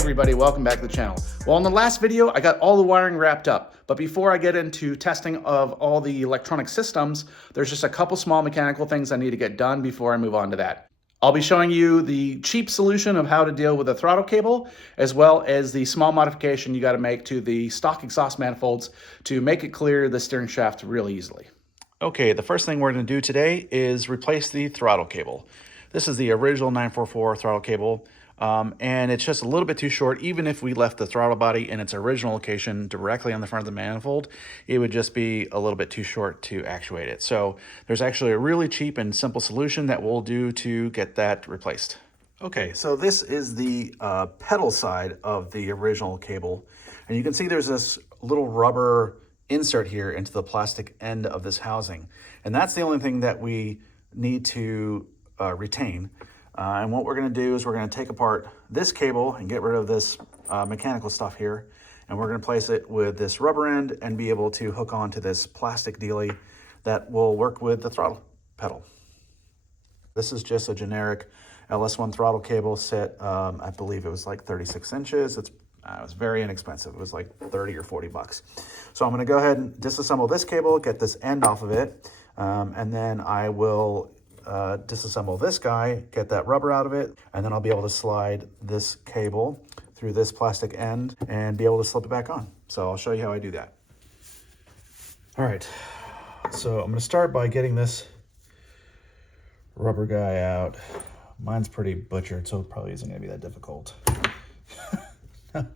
everybody, welcome back to the channel. Well, in the last video, I got all the wiring wrapped up, but before I get into testing of all the electronic systems, there's just a couple small mechanical things I need to get done before I move on to that. I'll be showing you the cheap solution of how to deal with a throttle cable, as well as the small modification you got to make to the stock exhaust manifolds to make it clear the steering shaft really easily. Okay, the first thing we're going to do today is replace the throttle cable. This is the original 944 throttle cable, and it's just a little bit too short. Even if we left the throttle body in its original location directly on the front of the manifold, it would just be a little bit too short to actuate it. So there's actually a really cheap and simple solution that we'll do to get that replaced. Okay, so this is the pedal side of the original cable, and you can see there's this little rubber insert here into the plastic end of this housing, and that's the only thing that we need to retain. And what we're going to do is we're going to take apart this cable and get rid of this mechanical stuff here, and we're going to place it with this rubber end and be able to hook on to this plastic dealie that will work with the throttle pedal. This is just a generic LS1 throttle cable set. I believe it was like 36 inches. It was very inexpensive. It was like 30 or 40 bucks. So I'm going to go ahead and disassemble this cable, get this end off of it, and then I will disassemble this guy, get that rubber out of it, and then I'll be able to slide this cable through this plastic end and be able to slip it back on. So I'll show you how I do that. All right, so I'm going to start by getting this rubber guy out. Mine's pretty butchered, so it probably isn't going to be that difficult.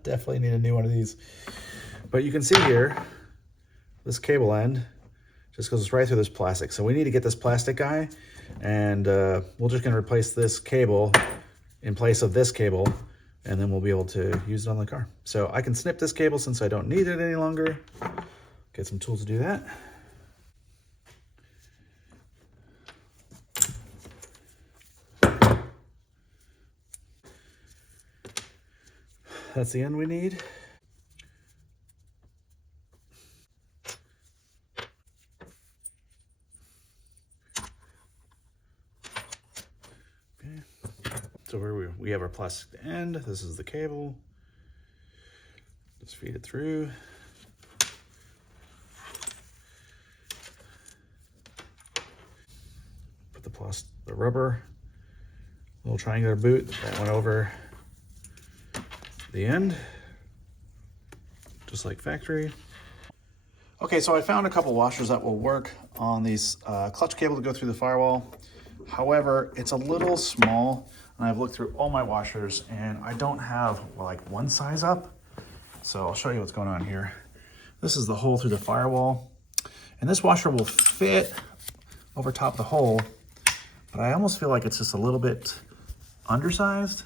Definitely need a new one of these. But you can see here, this cable end just goes right through this plastic. So we need to get this plastic guy, and we're just going to replace this cable in place of this cable, and then we'll be able to use it on the car. So I can snip this cable since I don't need it any longer. Get some tools to do that. That's the end we need. Okay. So where we have our plastic end, this is the cable. Just feed it through. Put the rubber, little triangular boot that went over the end, just like factory. Okay, so I found a couple washers that will work on these clutch cable to go through the firewall. However, it's a little small, and I've looked through all my washers, and I don't have like one size up. So I'll show you what's going on here. This is the hole through the firewall, and this washer will fit over top of the hole, but I almost feel like it's just a little bit undersized.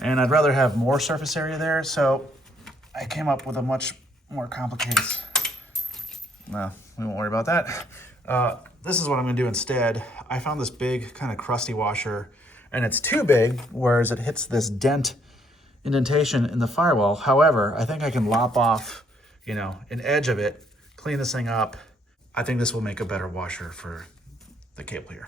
And I'd rather have more surface area there, so I came up with a much more complicated, no, we won't worry about that. This is what I'm gonna do instead. I found this big kind of crusty washer, and it's too big, whereas it hits this indentation in the firewall. However, I think I can lop off, an edge of it, clean this thing up. I think this will make a better washer for the cable here.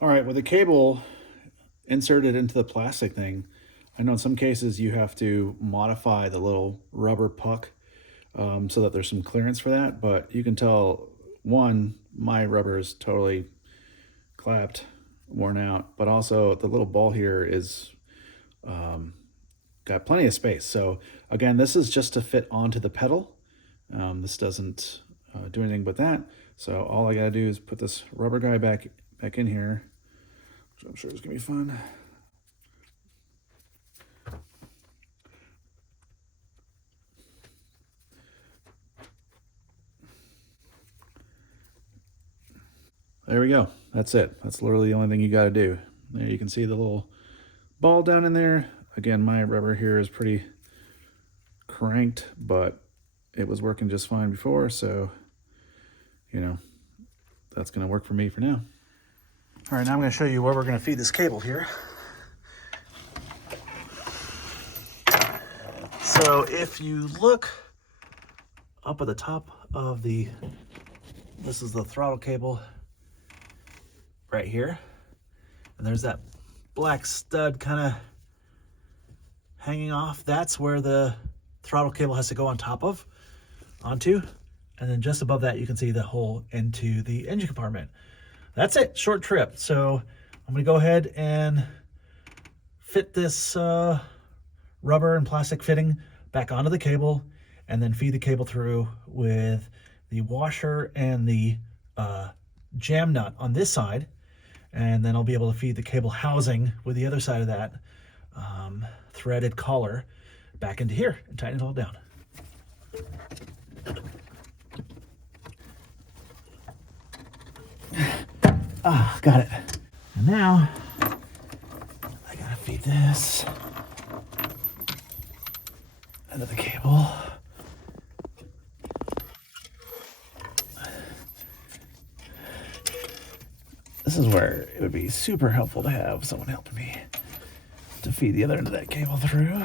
All right, with the cable inserted into the plastic thing, I know in some cases you have to modify the little rubber puck so that there's some clearance for that, but you can tell, one, my rubber is totally clapped, worn out, but also the little ball here is got plenty of space. So again, this is just to fit onto the pedal. This doesn't do anything but that. So all I gotta do is put this rubber guy back in here, which I'm sure is gonna be fun. There we go. That's it. That's literally the only thing you got to do. There you can see the little ball down in there. Again, my rubber here is pretty cranked, but it was working just fine before, so that's going to work for me for now. All right, now I'm going to show you where we're going to feed this cable here. So if you look up at the top of this is the throttle cable right here. And there's that black stud kind of hanging off. That's where the throttle cable has to go onto. And then just above that, you can see the hole into the engine compartment. That's it, short trip. So I'm gonna go ahead and fit this rubber and plastic fitting back onto the cable and then feed the cable through with the washer and the jam nut on this side. And then I'll be able to feed the cable housing with the other side of that threaded collar back into here and tighten it all down. Ah, got it. And now I gotta feed this into the cable. This is where it would be super helpful to have someone helping me to feed the other end of that cable through.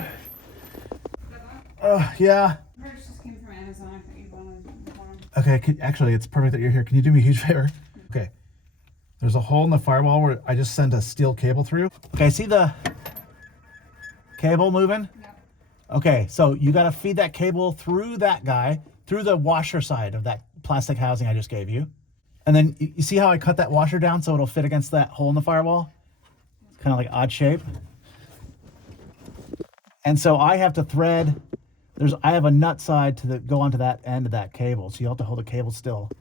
Yeah. Hers just came from Amazon. I thought you wanted one. Okay, actually, it's perfect that you're here. Can you do me a huge favor? Okay. There's a hole in the firewall where I just sent a steel cable through. Okay, see the cable moving? Yep. Okay, so you got to feed that cable through that guy, through the washer side of that plastic housing I just gave you. And then you see how I cut that washer down so it'll fit against that hole in the firewall? It's kind of like odd shape. And so I have to thread, I have a nut side to go onto that end of that cable. So you have to hold the cable still.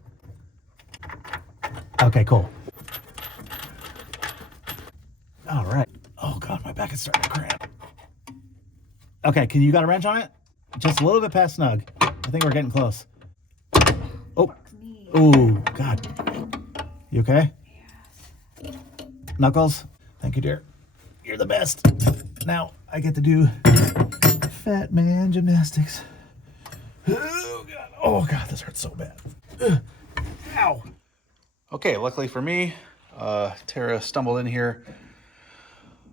Okay, cool. All right. Oh God, my back is starting to cramp. Okay, you got a wrench on it? Just a little bit past snug. I think we're getting close. Oh, oh God. You okay? Yes. Knuckles, thank you, dear. You're the best. Now I get to do fat man gymnastics. Oh God, this hurts so bad. Ow. Okay, luckily for me, Tara stumbled in here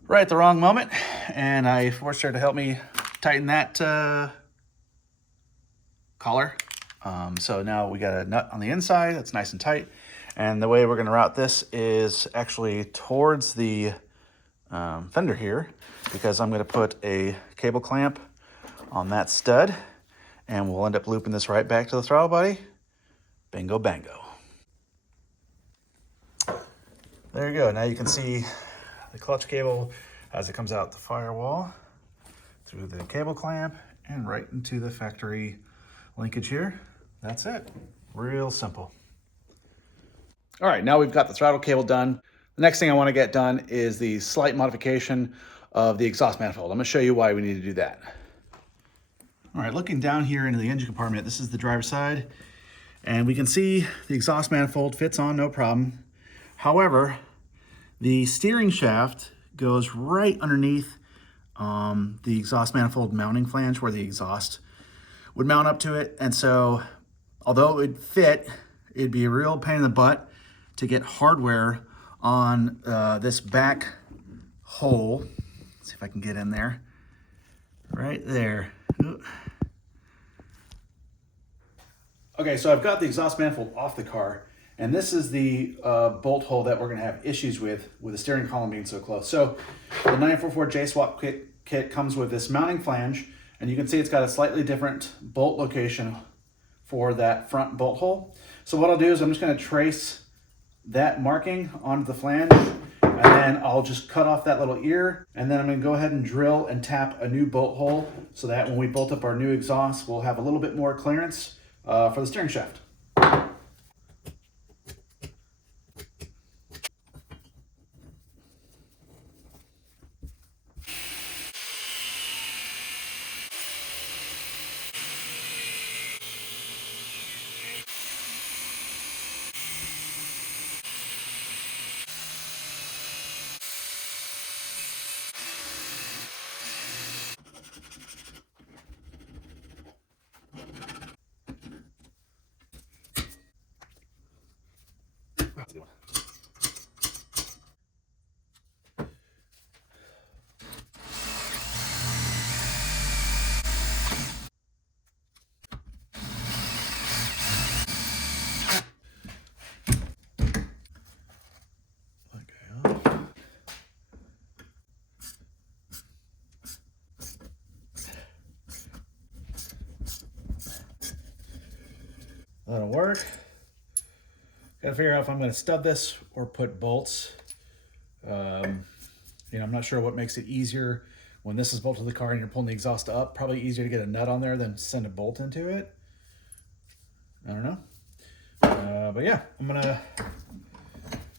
right at the wrong moment, and I forced her to help me tighten that collar. So now we got a nut on the inside that's nice and tight, and the way we're going to route this is actually towards the fender here, because I'm going to put a cable clamp on that stud, and we'll end up looping this right back to the throttle body. Bingo bango. There you go. Now you can see the clutch cable as it comes out the firewall through the cable clamp and right into the factory linkage here. That's it. Real simple. All right, now we've got the throttle cable done. The next thing I want to get done is the slight modification of the exhaust manifold. I'm going to show you why we need to do that. All right, looking down here into the engine compartment, this is the driver's side, and we can see the exhaust manifold fits on, no problem. However, the steering shaft goes right underneath the exhaust manifold mounting flange where the exhaust would mount up to it. And so, although it would fit, it'd be a real pain in the butt to get hardware on this back hole. Let's see if I can get in there. Right there. Okay, so I've got the exhaust manifold off the car, and this is the bolt hole that we're going to have issues with the steering column being so close. So the 944 J-Swap kit comes with this mounting flange, and you can see it's got a slightly different bolt location for that front bolt hole. So what I'll do is I'm just going to trace that marking onto the flange, and then I'll just cut off that little ear, and then I'm going to go ahead and drill and tap a new bolt hole so that when we bolt up our new exhaust, we'll have a little bit more clearance for the steering shaft. That'll work. Gotta figure out if I'm gonna stub this or put bolts. You know, I'm not sure what makes it easier when this is bolted to the car and you're pulling the exhaust up. Probably easier to get a nut on there than send a bolt into it. I don't know. But yeah, I'm gonna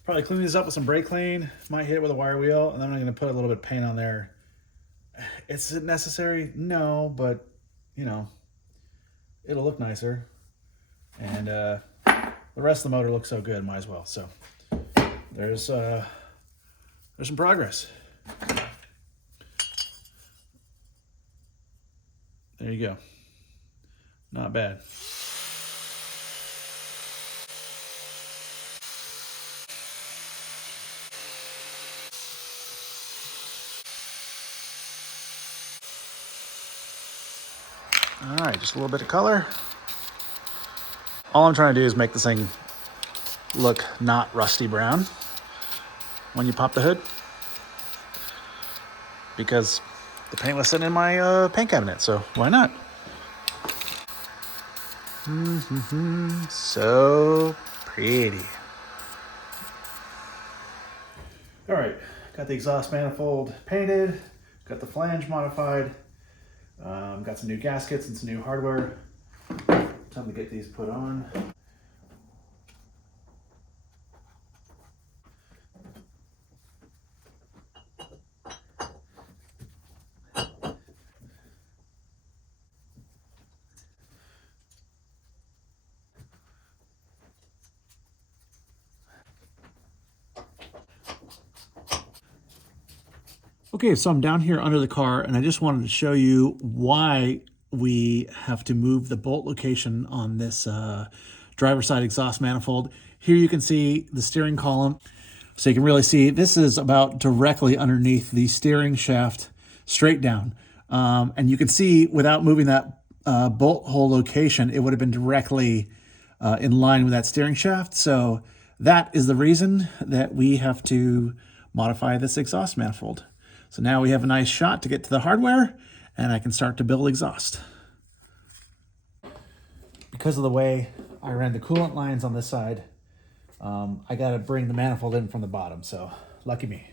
probably clean these up with some brake clean. Might hit it with a wire wheel, and then I'm gonna put a little bit of paint on there. Is it necessary? No, but you know, it'll look nicer. And the rest of the motor looks so good, might as well. So there's some progress. There you go. Not bad. All right, just a little bit of color. All I'm trying to do is make this thing look not rusty brown when you pop the hood, because the paint was sitting in my paint cabinet, so why not? So pretty. All right, got the exhaust manifold painted, got the flange modified, got some new gaskets and some new hardware. Time to get these put on. Okay, so I'm down here under the car, and I just wanted to show you why we have to move the bolt location on this driver's side exhaust manifold. Here you can see the steering column. So you can really see this is about directly underneath the steering shaft, straight down. And you can see without moving that bolt hole location, it would have been directly in line with that steering shaft. So that is the reason that we have to modify this exhaust manifold. So now we have a nice shot to get to the hardware, and I can start to build exhaust. Because of the way I ran the coolant lines on this side, I got to bring the manifold in from the bottom, so lucky me.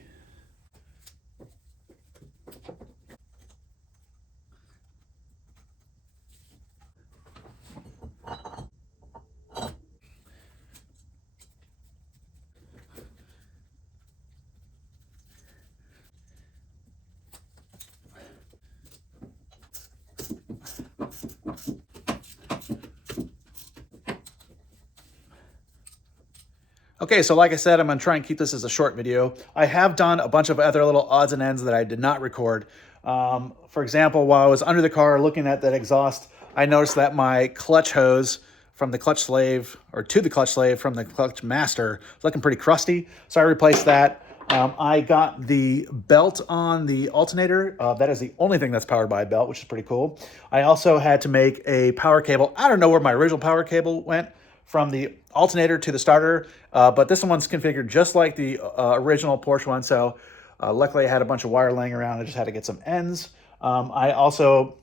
Okay, so like I said, I'm gonna try and keep this as a short video. I have done a bunch of other little odds and ends that I did not record. For example, while I was under the car looking at that exhaust, I noticed that my clutch hose from the clutch slave, or to the clutch slave from the clutch master, was looking pretty crusty, so I replaced that. I got the belt on the alternator. That is the only thing that's powered by a belt, which is pretty cool. I also had to make a power cable. I don't know where my original power cable went from the alternator to the starter, but this one's configured just like the original Porsche one, so luckily I had a bunch of wire laying around. I just had to get some ends. I also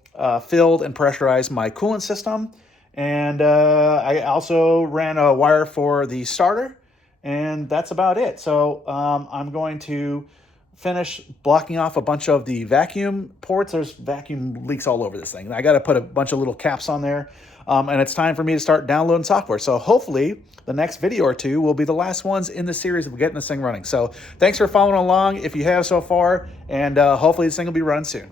filled and pressurized my coolant system, and I also ran a wire for the starter, and that's about it. So I'm going to finish blocking off a bunch of the vacuum ports. There's vacuum leaks all over this thing. I got to put a bunch of little caps on there. And it's time for me to start downloading software. So hopefully the next video or two will be the last ones in the series of getting this thing running. So thanks for following along if you have so far, and hopefully this thing will be running soon.